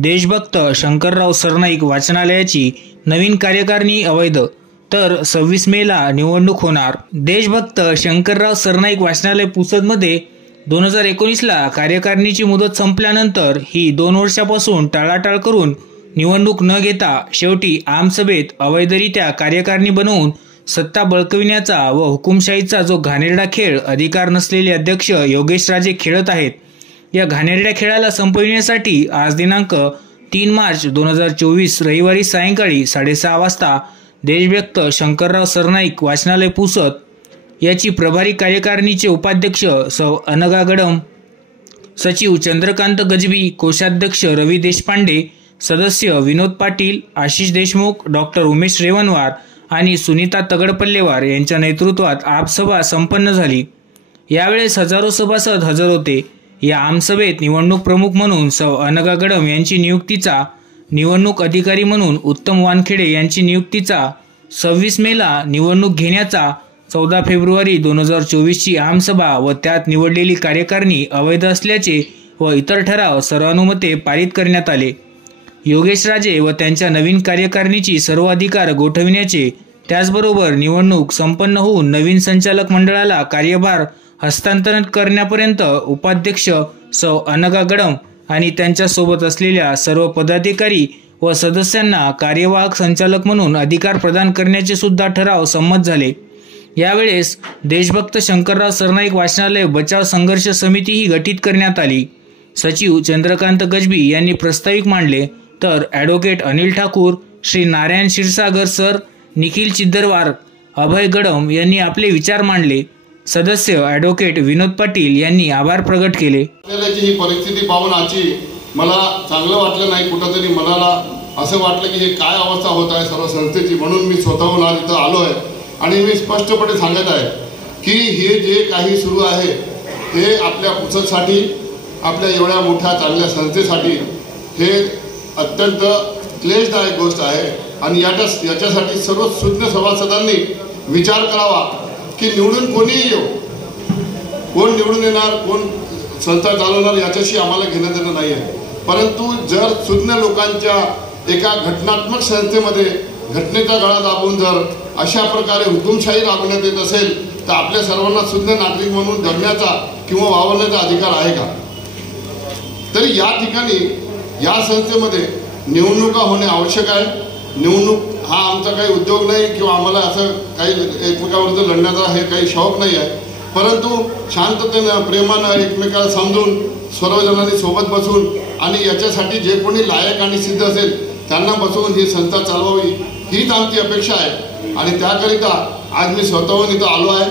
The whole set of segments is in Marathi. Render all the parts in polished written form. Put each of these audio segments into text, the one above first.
देशभक्त शंकरराव सरनाईक वाचनालयाची नवीन कार्यकारिणी अवैध, तर 26 मेला निवडणूक होणार। देशभक्त शंकरराव सरनाईक वाचनालय पुसदमध्ये 2019ला कार्यकारिणीची मुदत संपल्यानंतर ही 2 वर्षापासून टाळाटाळ करून निवडणूक न घेता शेवटी आमसभेत अवैधरित्या कार्यकारिणी बनवून सत्ता बळकविण्याचा व हुकुमशाहीचा जो घाणेरडा खेळ अधिकार नसलेले अध्यक्ष योगेश राजे खेळत आहेत, या घाणेरड्या खेळाला संपविण्यासाठी आज दिनांक 3 मार्च 2024 रविवारी सायंकाळी 6:30 वाजता देशभक्त शंकरराव सरनाईक वाचनालय पुसद याची प्रभारी कार्यकारिणीचे उपाध्यक्ष सौ अनघा गडम, सचिव चंद्रकांत गजबी, कोषाध्यक्ष रवी देशपांडे, सदस्य विनोद पाटील, आशिष देशमुख, डॉक्टर उमेश रेवनवार आणि सुनीता तगडपल्लेवार यांच्या नेतृत्वात आमसभा संपन्न झाली। यावेळेस हजारो सभासद हजर होते। या आमसभेत निवडणूक प्रमुख म्हणून सौ अनघा गडम यांची नियुक्तीचा, निवडणूक अधिकारी म्हणून उत्तम वानखेडे यांची नियुक्तीचा, 26 मेला निवडणूक घेण्याचा, 14 फेब्रुवारी 2024ची आमसभा व त्यात निवडलेली कार्यकारिणी अवैध असल्याचे व इतर ठराव सर्वानुमते पारित करण्यात आले। योगेश राजे व त्यांच्या नवीन कार्यकारिणीची सर्व अधिकार गोठविण्याचे, त्याचबरोबर निवडणूक संपन्न होऊन नवीन संचालक मंडळाला कार्यभार हस्तांतरण करण्यापर्यंत उपाध्यक्ष सौ अनघा गडम आणि त्यांच्या सोबत असलेल्या सर्व पदाधिकारी व सदस्यांना कार्यवाहक संचालक म्हणून अधिकार प्रदान करण्याचे सुद्धा ठराव संमत झाले। यावेळेस देशभक्त शंकरराव सरनाईक वाचनालय बचाव संघर्ष समितीही गठीत करण्यात आली। सचिव चंद्रकांत गजबी यांनी प्रास्ताविक मांडले, तर ॲडव्होकेट अनिल ठाकूर, श्री नारायण क्षीरसागर सर, निखिल चिद्दरवार, अभय गडम यांनी आपले विचार मांडले। सदस्य ॲडव्होकेट विनोद पाटील यांनी आभार प्रकट केले। ही परिस्थिती पाहून आजची मला चांगलं वाटलं नाही, कुठंतरी मनाला असं वाटलं की हे काय अवस्था होत आहे सर्व संस्थेची, म्हणून मी स्वतःहून आज इथं आलो आहे आणि मी स्पष्टपणे सांगत आहे की हे जे काही सुरू आहे हे आपल्या पुसदसाठी, आपल्या एवढ्या मोठ्या चांगल्या संस्थेसाठी हे अत्यंत क्लेशदायक गोष्ट आहे आणि याच्यासाठी सर्व सुज्ञ सभासदांनी विचार करावा की निवडून कोणीही येऊ, कोण निवडून येणार, कोण संस्था चालवणार याच्याशी आम्हाला घेणं देणं नाही आहे, परंतु जर सुज्ञ लोकांच्या एका घटनात्मक संस्थेमध्ये घटनेचा गळा दाबून जर अशा प्रकारे हुकुमशाही राबवण्यात येत असेल तर आपल्या सर्वांना सुज्ञ नागरिक म्हणून जगण्याचा किंवा वावरण्याचा अधिकार आहे का? तरी या ठिकाणी या संस्थेमध्ये निवडणुका होणे आवश्यक आहे। निवडणूक हा आमचा काही उद्योग नाही किंवा आम्हाला असं काही एकमेकांविरुद्ध लढण्याचा हे काही शौक नाही आहे, परंतु शांततेनं प्रेमानं एकमेकाला समजून सर्वजणांनी सोबत बसून आणि याच्यासाठी जे कोणी लायक आणि सिद्ध असेल त्यांना बसवून ही संस्था चालवावी हीच आमची अपेक्षा आहे। आणि त्याकरिता आज मी स्वतःहून इथं आलो आहे।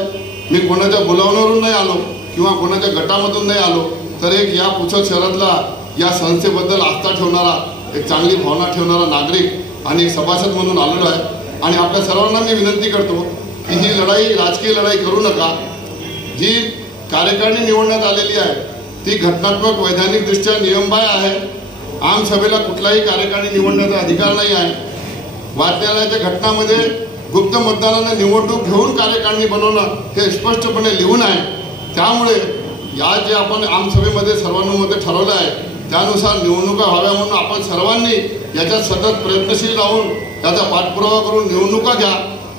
मी कोणाच्या बोलावण्यावरून नाही आलो किंवा कोणाच्या गटामधून नाही आलो, तर एक या पुसद शहरातला या संस्थेबद्दल आस्था ठेवणारा, एक चांगली भावना ठेवणारा नागरिक आणि एक सभासद म्हणून आलेलो आहे। आणि आपल्या सर्वांना मी विनंती करतो की ही लढाई राजकीय लढाई करू नका। जी कार्यकारिणी निवडण्यात आलेली आहे ती घटनात्मक वैधानिकदृष्ट्या नियमबाह्य आहे। आमसभेला कुठलाही कार्यकारिणी निवडण्याचा अधिकार नाही आहे। वाचनालयाच्या घटनामध्ये गुप्त मतदानाने निवडणूक घेऊन कार्यकारिणी बनवणं हे स्पष्टपणे लिहून आहे। त्यामुळे या जे आपण आमसभेमध्ये सर्वानुमते ठरवलं आहे त्यानुसार निवडणुका व्हाव्या म्हणून आपण सर्वांनी याच्यात सतत प्रयत्नशील राहून त्याचा पाठपुरावा करून निवडणुका घ्या,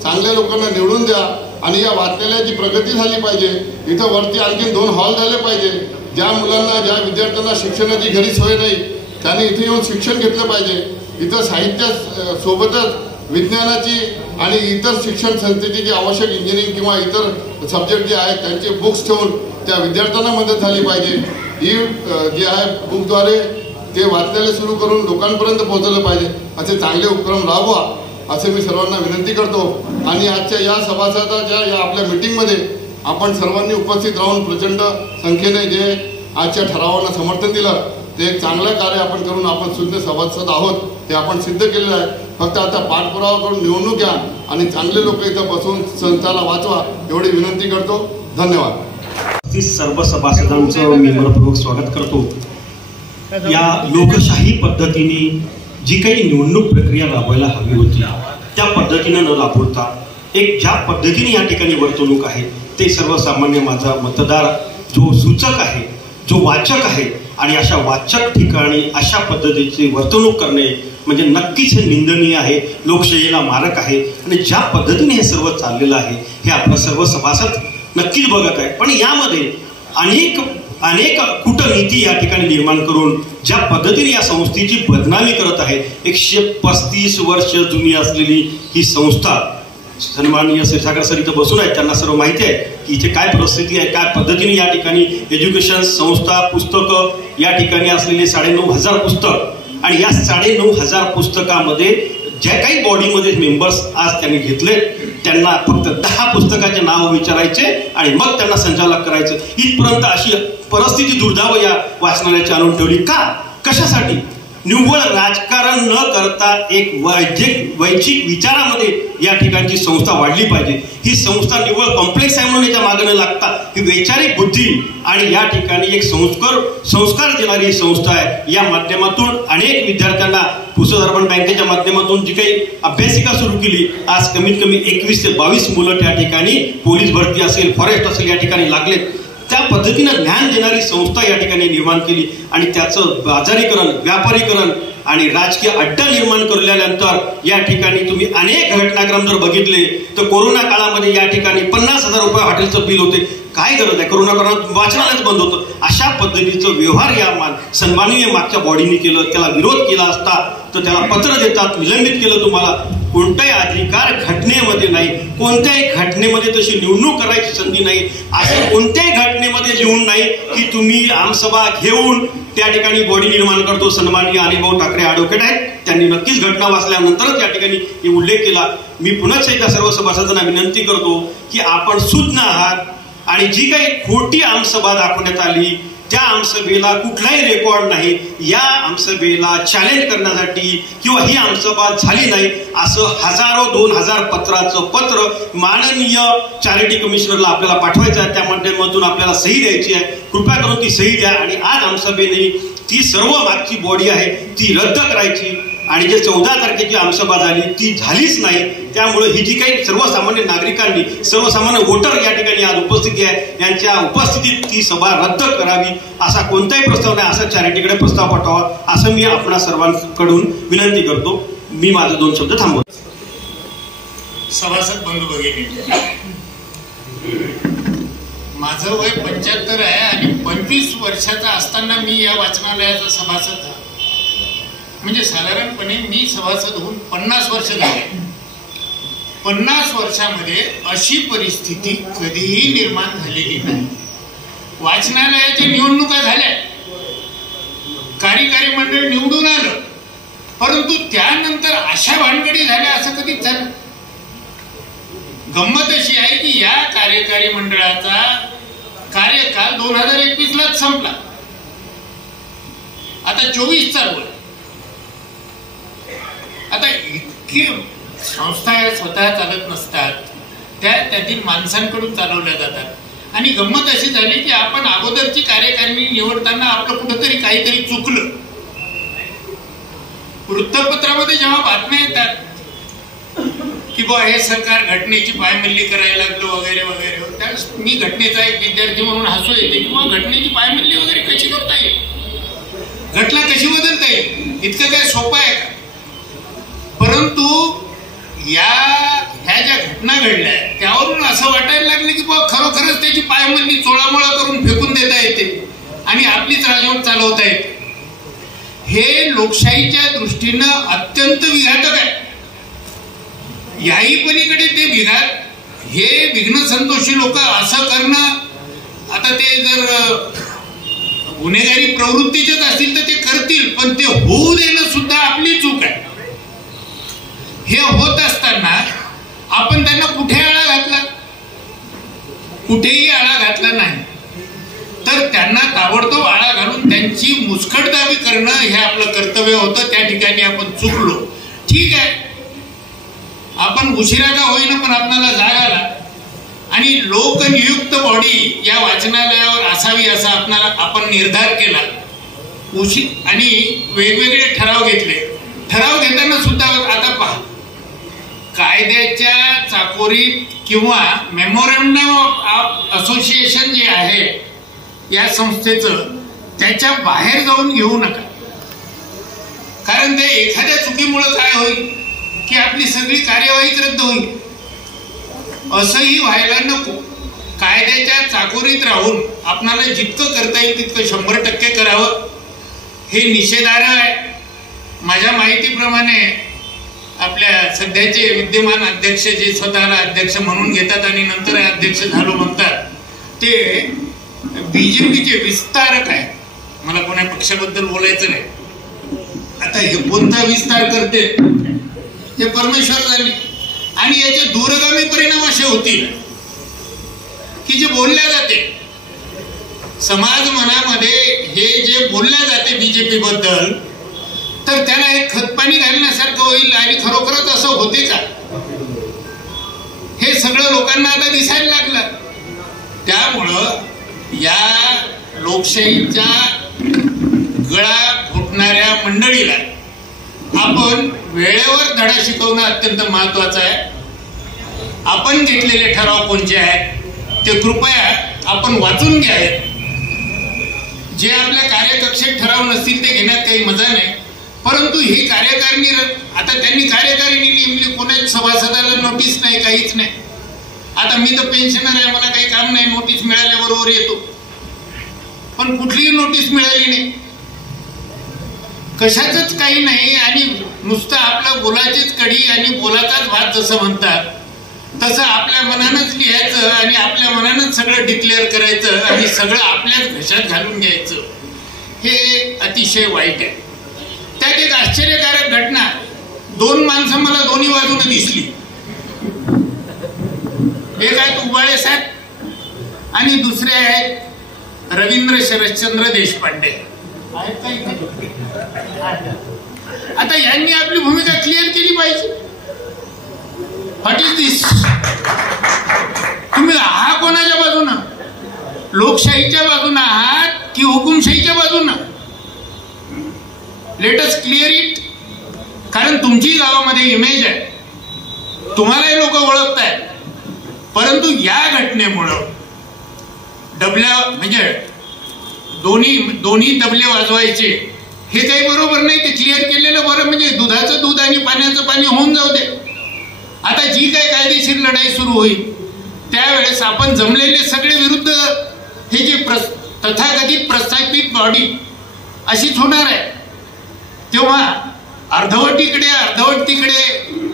चांगल्या लोकांना निवडून द्या आणि या वाचनालयाची प्रगती झाली पाहिजे। इथं वरती आणखी 2 हॉल झाले पाहिजे। ज्या मुलांना, ज्या विद्यार्थ्यांना शिक्षणाची घरी सोय नाही त्यांनी इथे येऊन शिक्षण घेतलं पाहिजे। इथं साहित्य सोबतच विज्ञानाची आणि इतर शिक्षण संस्थेची जी आवश्यक इंजिनिअरिंग किंवा इतर सब्जेक्ट जे आहेत त्यांचे बुक्स ठेवून त्या विद्यार्थ्यांना मदत झाली पाहिजे। ही जे आहे बुकद्वारे ते वाचनालय सुरू करून लोकांपर्यंत पोहोचवलं पाहिजे। असे चांगले उपक्रम राबवा असे मी सर्वांना विनंती करतो। आणि आजच्या या सभासदाच्या या आपल्या मीटिंगमध्ये आपण सर्वांनी उपस्थित राहून प्रचंड संख्येने जे आजच्या ठरावांना समर्थन दिलं ते एक चांगलं कार्य आपण करून आपण सुज्ञ सभासद आहोत ते आपण सिद्ध केलेलं आहे। फक्त आता पाठपुरावा करून निवडणूक घ्या आणि चांगले लोक इथं बसून संस्थाला वाचवा एवढी विनंती करतो। धन्यवाद। सर्व सभासदांचं मी मनपूर्वक स्वागत करतो। या लोकशाही पद्धतीने जी काही निवडणूक प्रक्रिया राबवायला हवी होती त्या पद्धतीने न राबवता एक ज्या पद्धतीने या ठिकाणी वर्तणूक आहे ते सर्वसामान्य माझा मतदार जो सूचक आहे, जो वाचक आहे आणि अशा वाचक ठिकाणी अशा पद्धतीची वर्तणूक करणे म्हणजे नक्कीच हे निंदनीय आहे, लोकशाहीला मारक आहे. आणि ज्या पद्धतीने हे सर्व चाललेलं आहे हे आपलं सर्व सभासद नक्कीच बघत आहे. पण यामध्ये अनेक कूटनीती या ठिकाणी निर्माण करून ज्या पद्धतीने या संस्थेची बदनामी करत आहे, 135 वर्ष जुनी असलेली ही संस्था, सन्माननीय क्षीरसागर सर इथं बसून आहेत, त्यांना सर्व माहिती आहे की इथे काय परिस्थिती आहे, काय पद्धतीने या ठिकाणी एज्युकेशन संस्था, पुस्तकं या ठिकाणी असलेले 9,500 पुस्तक आणि या 9,500 पुस्तकामध्ये ज्या काही बॉडीमध्ये मेंबर्स आज त्यांनी घेतले त्यांना फक्त 10 पुस्तकाचे नाव विचारायचे आणि मग त्यांना संचालक करायचं. इथपर्यंत अशी परिस्थिती दुर्दैव या वाचनालयाची आणून ठेवली. का, कशासाठी? निव्वळ राजकारण न करता एक वैयक्तिक विचारामध्ये या ठिकाणची संस्था वाढली पाहिजे. ही संस्था निव्वळ कॉम्प्लेक्स आहे म्हणून याच्या मागे न लागता ही वैचारिक बुद्धी आणि या ठिकाणी एक संस्कार देणारी संस्था आहे. या माध्यमातून अनेक विद्यार्थ्यांना पुसद अर्बन बँकेच्या माध्यमातून जी काही अभ्यासिका सुरू केली, आज कमीत कमी 21 ते 22 मुलं त्या ठिकाणी पोलीस भरती असेल, फॉरेस्ट असेल या ठिकाणी लागले. त्या पद्धतीनं ज्ञान देणारी संस्था या ठिकाणी निर्माण केली आणि त्याचं बाजारीकरण, व्यापारीकरण आणि राजकीय अड्डा निर्माण केल्यानंतर या ठिकाणी तुम्ही अनेक घटनाक्रम जर बघितले तर कोरोना काळामध्ये या ठिकाणी 50,000 रुपये हॉटेलचं बिल होते. काय गरज आहे? कोरोना काळात वाचनालयच बंद होतं. अशा पद्धतीचं व्यवहार या सन्माननीय मागच्या बॉडीने केलं. त्याला विरोध केला असता तर त्याला पत्र देतात, निलंबित केलं. तुम्हाला कोणताही अधिकार घटनेमध्ये नाही, कोणत्याही घटनेमध्ये तशी निवडणूक करायची संधी नाही, असं कोणत्याही घटनेमध्ये लिहून नाही की तुम्ही आमसभा घेऊन त्या ठिकाणी बॉडी निर्माण करतो. सन्माननीय अनिभाऊ ठाकरे ॲडव्होकेट आहेत, त्यांनी नक्कीच घटना वाचल्यानंतरच या ठिकाणी उल्लेख केला. मी पुन्हा एकदा सर्व सभासदांना विनंती करतो की आपण सुज्ञ आहात आणि जी काही खोटी आमसभा दाखवण्यात आली त्या आमसभेला कुठलाही रेकॉर्ड नाही. या आमसभेला चॅलेंज करण्यासाठी किंवा ही आमसभा झाली नाही असं 1000-2000 पत्राचं पत्र माननीय चॅरिटी कमिशनरला आपल्याला पाठवायचं आहे. त्या माध्यमातून आपल्याला सही द्यायची आहे. कृपया करून ती सही द्या आणि आज आमसभेने ती सर्व मागची बॉडी आहे ती रद्द करायची आणि जे 14 तारखेची आमसभा झाली ती झालीच नाही. त्यामुळे ही जी काही सर्वसामान्य नागरिकांनी, सर्वसामान्य वोटर या ठिकाणी आज उपस्थिती आहे, यांच्या उपस्थितीत ती सभा रद्द करावी असा कोणताही प्रस्ताव नाही, असा चॅरिटीकडे प्रस्ताव पाठवावा असं मी आपणा सर्वांकडून विनंती करतो. मी माझे 2 शब्द थांबवतो. सभासद बंधू भगिनी, माझं वय 75 आहे आणि 25 वर्षाचा असताना मी या वाचनालयाचा सभासद झालो. म्हणजे साधारणपणे मी सभासद होऊन 50 वर्ष झाले. 50 वर्षामध्ये अशी परिस्थिती कधीही निर्माण झालेली नाही. वाचनालयाच्या निवडणुका झाल्या, कार्यकारी मंडळ निवडून आलं, परंतु त्यानंतर अशा भानगडी झाल्या असं कधीच झालं. गंमत अशी आहे की या कार्यकारी मंडळाचा कार्यकाल 2021लाच संपला. आता 24 चालू आहे. आता इतकी संस्था स्वतः चालत नसतात, त्यातील माणसांकडून चालवल्या जातात. आणि गंमत अशी झाली की आपण अगोदरची कार्यकारिणी निवडताना आपलं कुठंतरी काहीतरी चुकलं. वृत्तपत्रामध्ये जेव्हा बातम्या येतात की बुवा हे सरकार घटनेची पायमल्ली करायला लागलं वगैरे वगैरे, त्यावेळेस मी घटनेचा एक विद्यार्थी म्हणून हसू येते की बुवा घटनेची पायमल्ली वगैरे कशी करता येईल, घटना कशी बदलता येईल, इतकं काय सोपं आहे का? परंतु ह्या ज्या घटना घडल्या त्यावरून असं वाटायला लागलं की बाबा खरोखरच त्याची पायमल्ली चोळामोळा करून फेकून देता येते आणि आपलीच राजवट चालवता येते. हे लोकशाहीच्या दृष्टीनं अत्यंत विघातक आहे. याही पलीकडे ते हे विघ्न संतोषी लोक असं करणं, आता ते जर गुन्हेगारी प्रवृत्तीचेच असतील तर ते करतील, पण ते होऊ देणं सुद्धा आपली चूक आहे. हे होत असताना आपण त्यांना कुठे आळा घातला? कुठेही आळा घातला नाही. तर त्यांना ताबडतोब आळा घालून त्यांची मुस्कटदाबी करणं हे आपलं कर्तव्य होतं. त्या ठिकाणी आपण चुकलो. ठीक आहे, आपण उशिरा का होईना पण आपल्याला जाग आला आणि लोकनियुक्त बॉडी या वाचनालयावर असावी असा आपण निर्धार केला. आणि वेगवेगळे ठराव घेतले. ठराव घेताना सुद्धा आता पहा, कायद्याच्या चाकोरीत किंवा मेमोरंडम ऑफ असोसिएशन जे आहे या संस्थेचं, त्याच्या बाहेर जाऊन घेऊ नका. कारण ते एखाद्या चुकीमुळे काय होईल की आपली सगळी कार्यवाहीच रद्द होईल. असंही व्हायला नको. कायद्याच्या चाकोरीत राहून आपणाला जितकं करता येईल तितकं 100% करावं. हे निषेधार्ह आहे. माझ्या माहितीप्रमाणे आपल्या सध्याचे विद्यमान अध्यक्ष जे स्वतःला अध्यक्ष म्हणून घेतात आणि नंतर अध्यक्ष झालो म्हणतात, ते बीजेपीचे विस्तारक आहे. मला कोणा पक्षाबद्दल बोलायचं नाही. आता हे कोणता विस्तार करते हे परमेश्वर जाणे. आणि याचे दूरगामी परिणाम असे होतील की जे बोलल्या जाते समाज मनामध्ये, हे जे बोलल्या जाते बीजेपी बद्दल, तर त्याला हे खतपाणी घालण्यासारखं होईल. आणि खरोखरच असं होते का हे सगळं लोकांना आता दिसायला लागलं. त्यामुळं या लोकशाहीच्या गळा घोटणाऱ्या मंडळीला आपण वेळेवर धडा शिकवणं अत्यंत महत्वाचं आहे. आपण घेतलेले ठराव कोणते आहेत ते कृपया आपण वाचून घ्यावेत. जे आपल्या कार्यकक्षेत ठराव नसतील ते घेण्यात काही मजा नाही. परंतु ही कार्यकारिणी, आता त्यांनी कार्यकारिणी नेमली, कोणाच सभासदाला नोटीस नाही, काहीच नाही. आता मी तर पेन्शनर आहे, मला काही काम नाही, नोटीस मिळाल्याबरोबर येतो. पण कुठलीही नोटीस मिळाली नाही, कशाचंच काही नाही. आणि नुसतं आपलं बोलाचीच कडी आणि बोलाचाच भात जसं म्हणतात तसं आपल्या मनानंच लिहायचं आणि आपल्या मनानंच सगळं डिक्लेअर करायचं आणि सगळं आपल्याच घशात घालून घ्यायचं. हे अतिशय वाईट आहे. त्यात एक आश्चर्यकारक घटना, 2 माणसं मला दोन्ही बाजूने दिसली. एक आहेत उबाळे साहेब आणि दुसरे आहेत रवींद्र शरदचंद्र देशपांडे. आता यांनी आपली भूमिका क्लिअर केली पाहिजे. व्हॉट इज दिस? तुम्ही आहात कोणाच्या बाजूनं? लोकशाहीच्या बाजूनं आहात की हुकुमशाहीच्या बाजूनं? Let us clear it. कारण तुमची गावामध्ये इमेज आहे, तुम्हालाही लोक ओळखतायत. परंतु या घटनेमुळं डबल्या म्हणजे दोन्ही डबले वाजवायचे हे काही बरोबर नाही. ते क्लिअर केलेलं बरं. म्हणजे दुधाचं दूध आणि पाण्याचं पाणी होऊन जाऊ दे. आता जी काही कायदेशीर लढाई सुरू होईल त्यावेळेस आपण जमलेले सगळे विरुद्ध हे जे तथाकथित प्रस्थापित बॉडी अशीच होणार आहे. तेव्हा अर्धवट तिकडे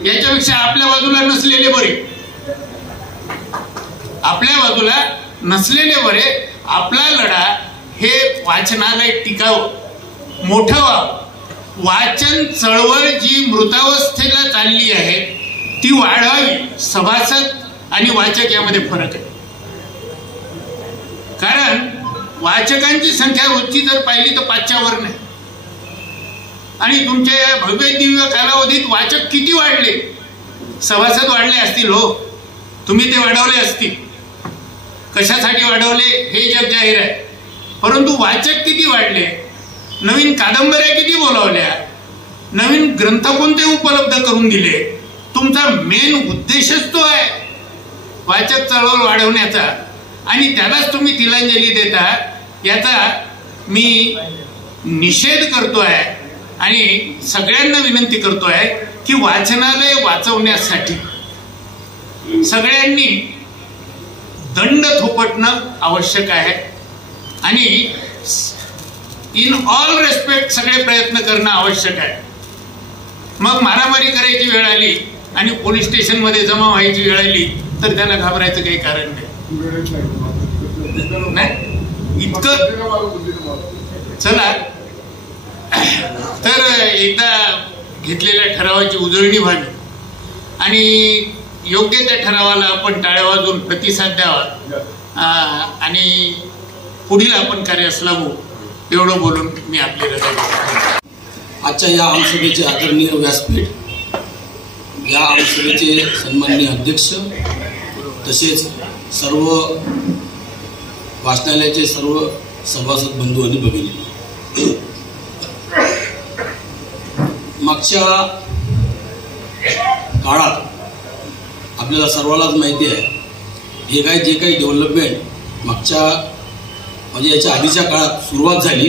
याच्यापेक्षा आपल्या बाजूला नसलेले बरे. आपल्या बाजूला नसलेले बरे. आपला लढा हे वाचनालय टिकावं, मोठं व्हावं. वाचन चळवळ जी मृतावस्थेला चालली आहे ती वाढवावी. सभासद आणि वाचक यामध्ये फरक आहे. कारण वाचकांची संख्या रोजची जर पाहिली तर 5च्या वर नाही. आणि तुमच्या भव्य दिव्य कालावधीत वाचक किती वाढले? सभासद वाढले असतील हो, तुम्ही ते वाढवले असतील. कशासाठी वाढवले हे जग जाहीर आहे. परंतु वाचक किती वाढले? नवीन कादंबऱ्या किती बोलावल्या? नवीन ग्रंथ कोणते उपलब्ध करून दिले? तुमचा मेन उद्देशच तो आहे वाचक चळवळ वाढवण्याचा. आणि त्यालाच तुम्ही तिलांजली देता. याचा मी निषेध करतोय आणि सगळ्यांना विनंती करतोय की वाचनालय वाचवण्यासाठी सगळ्यांनी दंड थोपटणं आवश्यक आहे. आणि इन ऑल रेस्पेक्ट सगळे प्रयत्न करणं आवश्यक आहे. मग मारामारी करायची वेळ आली आणि पोलीस स्टेशन मध्ये जमा व्हायची वेळ आली तर त्याला घाबरायचं काही कारण नाही. इतकं चला तर एकदा घेतलेल्या ठरावाची उजळणी व्हावी आणि योग्य त्या ठरावाला आपण टाळ्या वाजवून प्रतिसाद द्यावा आणि पुढील आपण कार्यास लागू. एवढं बोलून मी आपली रजा घेतो. आजच्या या आमसभेचे आदरणीय व्यासपीठ, या आमसभेचे सन्माननीय अध्यक्ष, तसेच सर्व वाचनालयाचे सर्व सभासद बंधू आणि भगिनी, मागच्या काळात आपल्याला सर्वांनाच माहिती आहे जे काही डेव्हलपमेंट मागच्या म्हणजे याच्या आधीच्या काळात सुरुवात झाली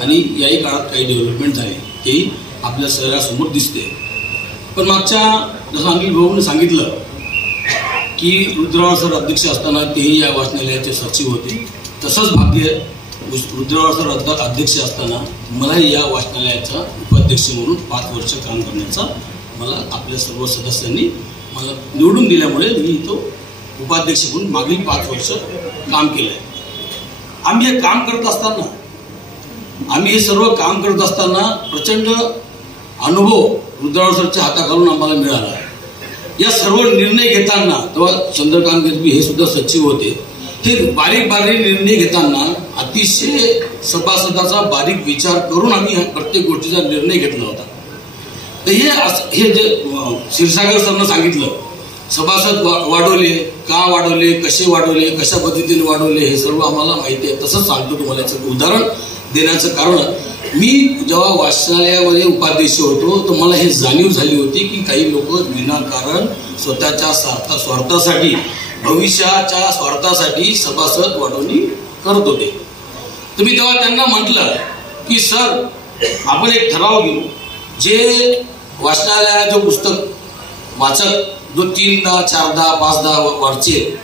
आणि याही काळात काही डेव्हलपमेंट झाली, तेही आपल्या शहरासमोर दिसते. पण मागच्या जसं अनिल भाऊने सांगितलं की रुद्रवाड सर अध्यक्ष असताना तेही या वाचनालयाचे सचिव होते, तसंच भाग्य रुद्रवाड सर अध्यक्ष असताना मलाही या वाचनालयाचा उपाध्यक्ष म्हणून 5 वर्ष काम करण्याचा मला आपल्या सर्व सदस्यांनी मला निवडून दिल्यामुळे मी इथं उपाध्यक्ष म्हणून मागील 5 वर्ष काम केलं आहे. आम्ही हे काम करत असताना हे सर्व काम करत असताना प्रचंड अनुभव रुद्रवाड सरच्या हाताखालून आम्हाला मिळाला. या सर्व निर्णय घेताना तेव्हा चंद्रकांत गजबी हे सुद्धा सचिव होते. हे बारीक निर्णय घेताना अतिशय सभासदाचा बारीक विचार करून आम्ही प्रत्येक गोष्टीचा निर्णय घेतला होता. तर हे जे क्षीरसागर सरनं सांगितलं, सभासद वाढवले, का वाढवले, कसे वाढवले, कशा पद्धतीने वाढवले, हे सर्व आम्हाला माहिती आहे. तसंच सांगतो तुम्हाला याचं उदाहरण देण्याचं कारण, मी जेव्हा वाचनालयामध्ये उपाध्यक्ष होतो तर मला हे जाणीव झाली होती की काही लोक विनाकारण स्वतःच्या स्वार्थासाठी, भविष्याच्या स्वार्थासाठी सभासद वाढवणी करत होते. तर मी तेव्हा त्यांना म्हटलं की सर, आपण एक ठराव घेऊ, जे वाचनालयाचं पुस्तक वाचक जो 3दा 4दा 5दा वाचेल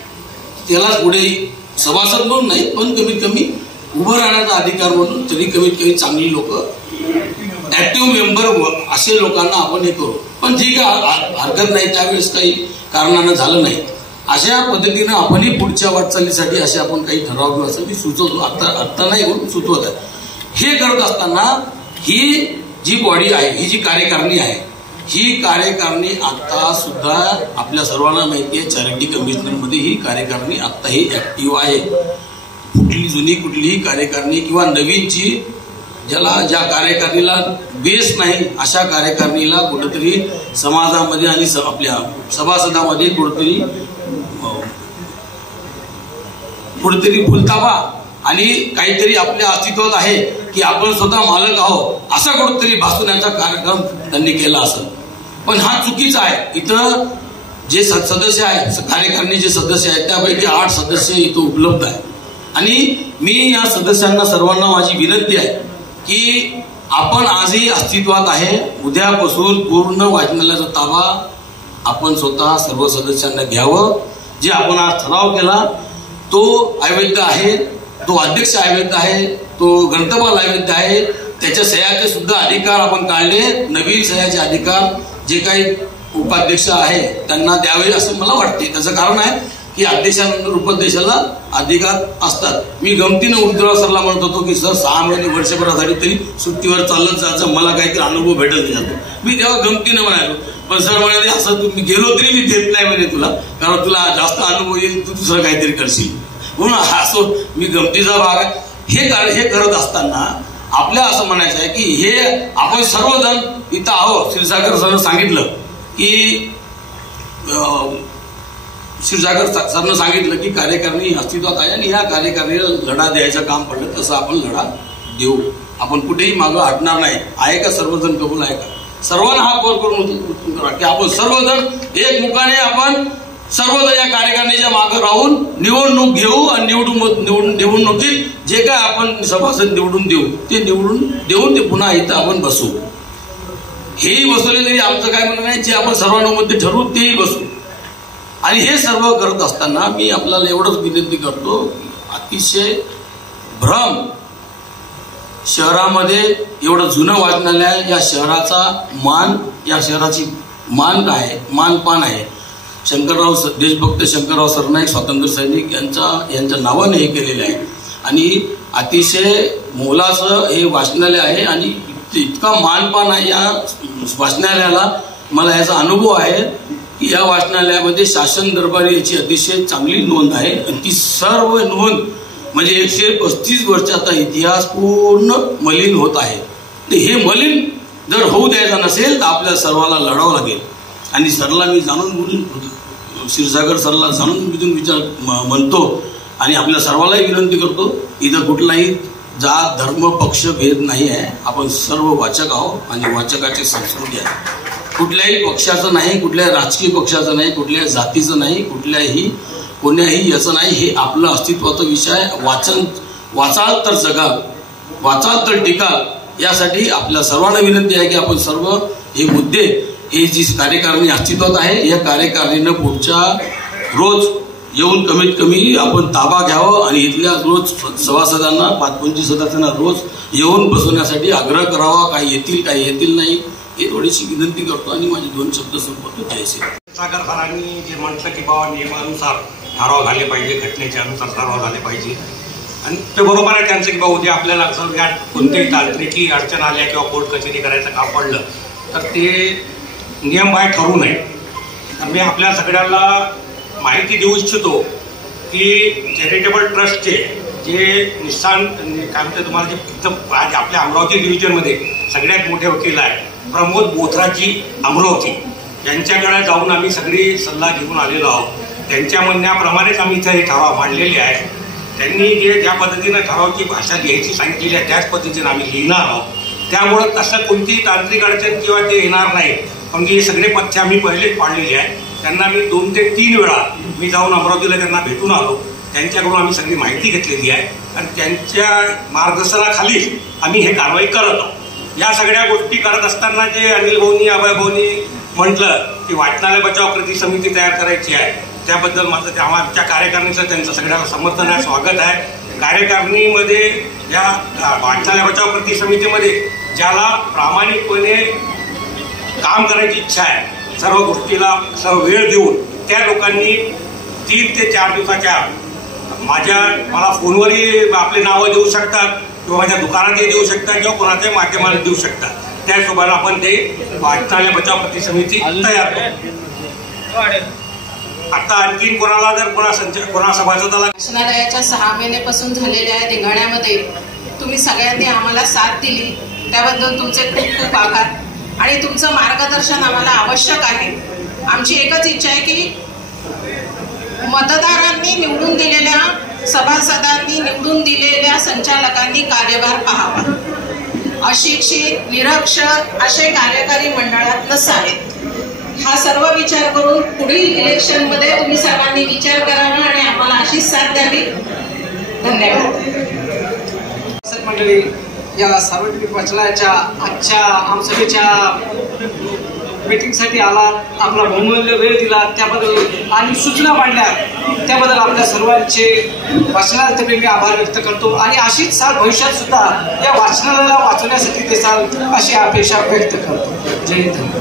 त्याला पुढे सभासद म्हणून नाही पण कमीत कमी उभं राहण्याचा अधिकार म्हणून तरी कमीत कमी चांगली लोक ऍक्टिव्ह मेंबर असे लोकांना आपण हे करू. पण ठीक आहे, हरकत नाही, त्यावेळेस काही कारणानं झालं नाही. अशा पद्धतीनं आपणही पुढच्या वाटचालीसाठी असे आपण काही ठराव घेऊ असं मी सुचवतो. आत्ता नाही म्हणून सुचवत आहे. हे करत असताना ही जी बॉडी आहे, ही जी कार्यकारिणी आहे, ही कार्यकारिणी आता सुद्धा आपल्या सर्वांना माहिती आहे, चॅरिटी कमिशनरमध्ये ही कार्यकारिणी आत्ताही ऍक्टिव्ह आहे. कुठलीही कार्यकारिणी किंवा नवीनची ज्या कार्यकारिणीला बेस नाही अशा कार्यकारिणीला कुठेतरी समाजामध्ये आणि आपल्या सभासदामध्ये कुठेतरी भूलताबा आणि काहीतरी आपल्या अस्तित्वात आहे की आपण स्वतः मालक आहोत असा कुठेतरी भासवण्याचा कार्यक्रम त्यांनी केला असेल. पण हा चुकीचा आहे. इथं जे सदस्य आहेत, कार्यकारिणीचे सदस्य आहेत, त्यापैकी 8 सदस्य इथं उपलब्ध आहेत. आणि मी या सदस्यांना सर्वांना माझी विनंती आहे की आपण आजही अस्तित्वात आहे, उद्यापासून पूर्ण वाचनालयाचा ताबा आपण स्वतः सर्व सदस्यांना घ्यावं. जे आपण आज ठराव केला तो अवैध आहे, तो अध्यक्ष अवैध आहे, तो ग्रंथपाल अवैध आहे. त्याच्या सह्याचे सुद्धा अधिकार आपण काढले. नवीन सह्याचे अधिकार जे काही उपाध्यक्ष आहे त्यांना द्यावे असं मला वाटते. त्याचं कारण आहे की अध्यक्षानंतर उपाध्यक्षाला अधिकार असतात. मी गमतीनं रुद्रवाड सरला म्हणत होतो की सर 6 महिने वर्षभरासाठी तरी सुट्टीवर चालत जायचं, मला काहीतरी अनुभव भेटत जातो. मी तेव्हा गमतीनं म्हणालो, पण सर म्हणाले असं तुम्ही गेलो तरी मी देत नाही म्हणे तुला, कारण तुला जास्त अनुभव येईल, तू दुसरं काहीतरी करशील म्हणून असं मी गमतीचा भाग आहे. हे करत असताना आपल्या असं म्हणायचं आहे की हे आपण सर्वजण इथं आहोत. क्षीरसागर सरनं सांगितलं की क्षीरसागर सरनं सांगितलं की कार्यकारिणी अस्तित्वात आहे आणि ह्या कार्यकारिणीला लढा द्यायचं काम पडलं तसं आपण लढा देऊ. आपण कुठेही मागं हटणार नाही. आहे का सर्वजण कबूल आहे का? सर्वांना हात वर करून करा की आपण सर्वजण एक मुखाने आपण सर्वजण या कार्यकारिणीच्या मागे राहून निवडणूक घेऊ आणि निवडणुकीत जे काय आपण सभासद निवडून देऊ ते निवडून देऊन ते पुन्हा इथं आपण बसू. हेही बसवले तरी आमचं काय म्हणणं नाही, जे आपण सर्वांमध्ये ठरवू तेही बसू. आणि हे सर्व करत असताना मी आपल्याला एवढंच विनंती करतो, अतिशय भ्रम शहरामध्ये एवढं जुनं वाचनालय आहे, या शहराचा मान, या शहराची मानपान आहे. शंकरराव देशभक्त शंकरराव सरनाईक स्वातंत्र्य सैनिक यांच्या नावाने हे केलेले आहे. आणि अतिशय मोलाचं हे वाचनालय आहे आणि इतका मानपान आहे या वाचनालयाला. मला याचा अनुभव आहे की या वाचनालयामध्ये शासन दरबारी याची अतिशय चांगली नोंद आहे. ती सर्व नोंद म्हणजे 135 वर्षाचा इतिहास पूर्ण मलिन होत आहे. तर हे मलिन जर होऊ द्यायचं नसेल तर आपल्या सर्वाला लढावं लागेल. आणि सरला मी क्षीरसागर सरला जाणून बुजून म्हणतो आणि आपल्या सर्वालाही विनंती करतो, इथं कुठलाही जात धर्म पक्ष भेद नाही आहे. आपण सर्व वाचक आहोत आणि वाचकाची संस्कृती आहे. कुठल्याही पक्षाचं नाही, कुठल्याही राजकीय पक्षाचं नाही, कुठल्याही जातीचं नाही, कोण्याही याचं नाही. हे आपलं अस्तित्वाचा विषय आहे. वाचाल तर जगाल, वाचाल तर टिकाल, यासाठी आपल्या सर्वांना विनंती आहे की आपण सर्व हे मुद्दे, हे जी कार्यकारिणी अस्तित्वात आहे, या कार्यकारिणीनं पुढच्या रोज येऊन कमीत कमी आपण ताबा घ्यावं आणि इथल्या रोज सभासदांना 5-25 सदस्यांना रोज येऊन बसवण्यासाठी आग्रह करावा. काही येतील काही येतील नाही, हे थोडीशी विनंती करतो आणि माझे 2 शब्द संपवतो. जय श्री राम. सागर सरांनी जे म्हटलं की बाबा नियमानुसार ठराव झाले पाहिजे, घटनेच्या अनुसार ठराव झाले पाहिजे, आणि ते बरोबर आहे त्यांचं की बाबा उद्या आपल्याला जर या कोणत्याही तांत्रिकी अडचण आल्या किंवा कोर्ट कचेरी करायचं काम पडलं तर ते नियमबाह्य ठरू नये. तर मी आपल्या सगळ्यांना माहिती देऊ इच्छितो की चॅरिटेबल ट्रस्टचे जे निष्ठान काय म्हणते तुम्हाला जे फक्त आपल्या अमरावती डिव्हिजनमध्ये सगळ्यात मोठे वकील आहे प्रमोद बोथराजी अमरावती, यांच्याकडे जाऊन आम्ही सगळी सल्ला घेऊन आलेलो आहोत. त्यांच्या म्हणण्याप्रमाणेच आम्ही इथं हे ठराव मांडलेले आहे. त्यांनी जे ज्या पद्धतीनं ठरावाची भाषा लिहायची सांगितलेली आहे त्याच पद्धतीनं आम्ही लिहिणार आहोत. त्यामुळं तसं कोणतीही तांत्रिक अडचण किंवा ते येणार नाही. पण हे सगळे पथ्य आम्ही पहिलेच पाळलेले आहे. त्यांना मी 2 ते 3 वेळा मी जाऊन अमरावतीला त्यांना भेटून आलो. त्यांच्याकडून आम्ही सगळी माहिती घेतलेली आहे आणि त्यांच्या मार्गदर्शनाखालीच आम्ही हे कारवाई करत आहोत. या सगळ्या गोष्टी करत असताना जे अनिल भाऊनी अभय भाऊनी म्हटलं की वाचनालय बचाव कृती समिती तयार करायची आहे, त्याबद्दल मात्र आमच्या कार्यकारिणीचं त्यांचं सगळ्यांना समर्थन आहे, स्वागत आहे. कार्यकारिणीमध्ये या वाचनालय बचाव कृती समितीमध्ये ज्याला प्रामाणिकपणे काम करायची इच्छा आहे, सर्व गोष्टीला सर्व वेळ देऊन त्या लोकांनी 3 ते 4 दिवसाच्या मला फोनवरही आपले नावं देऊ शकतात किंवा माझ्या दुकानातही देऊ शकतात किंवा कोणाच्याही माध्यमाला देऊ शकतात. त्या हिशोबाने आपण ते वाचनालय बचाव कृती समिती तयार करू. आता आणखीन कोणाला जर कोणा सभासदाला वाचनालयाच्या 6 महिन्यापासून झालेल्या धिंगाण्यामध्ये तुम्ही सगळ्यांनी आम्हाला साथ दिली, त्याबद्दल तुमचे खूप खूप आभार. आणि तुमचं मार्गदर्शन आम्हाला आवश्यक आहे. आमची एकच इच्छा आहे की मतदारांनी निवडून दिलेल्या, सभासदांनी निवडून दिलेल्या संचालकांनी कार्यभार पाहावा. अशिक्षित निरक्षर असे कार्यकारी मंडळात नसावेत. हा सर्व विचार करून पुढील इलेक्शनमध्ये तुम्ही सर्वांनी विचार करावा आणि आम्हाला अशीच साथ द्यावी. धन्यवाद. मंडळी, या सार्वजनिक वाचनालयाच्या आजच्या आमसभेच्या मीटिंगसाठी आला, आपला बहुमूल्य वेळ दिला त्याबद्दल आणि सूचना मांडल्या त्याबद्दल आपल्या सर्वांचे वाचनालयातर्फे मी आभार व्यक्त करतो. आणि अशीच साथ भविष्यात सुद्धा या वाचनालयाला वाचवण्यासाठी देसाल अशी अपेक्षा व्यक्त करतो. जय हिंद.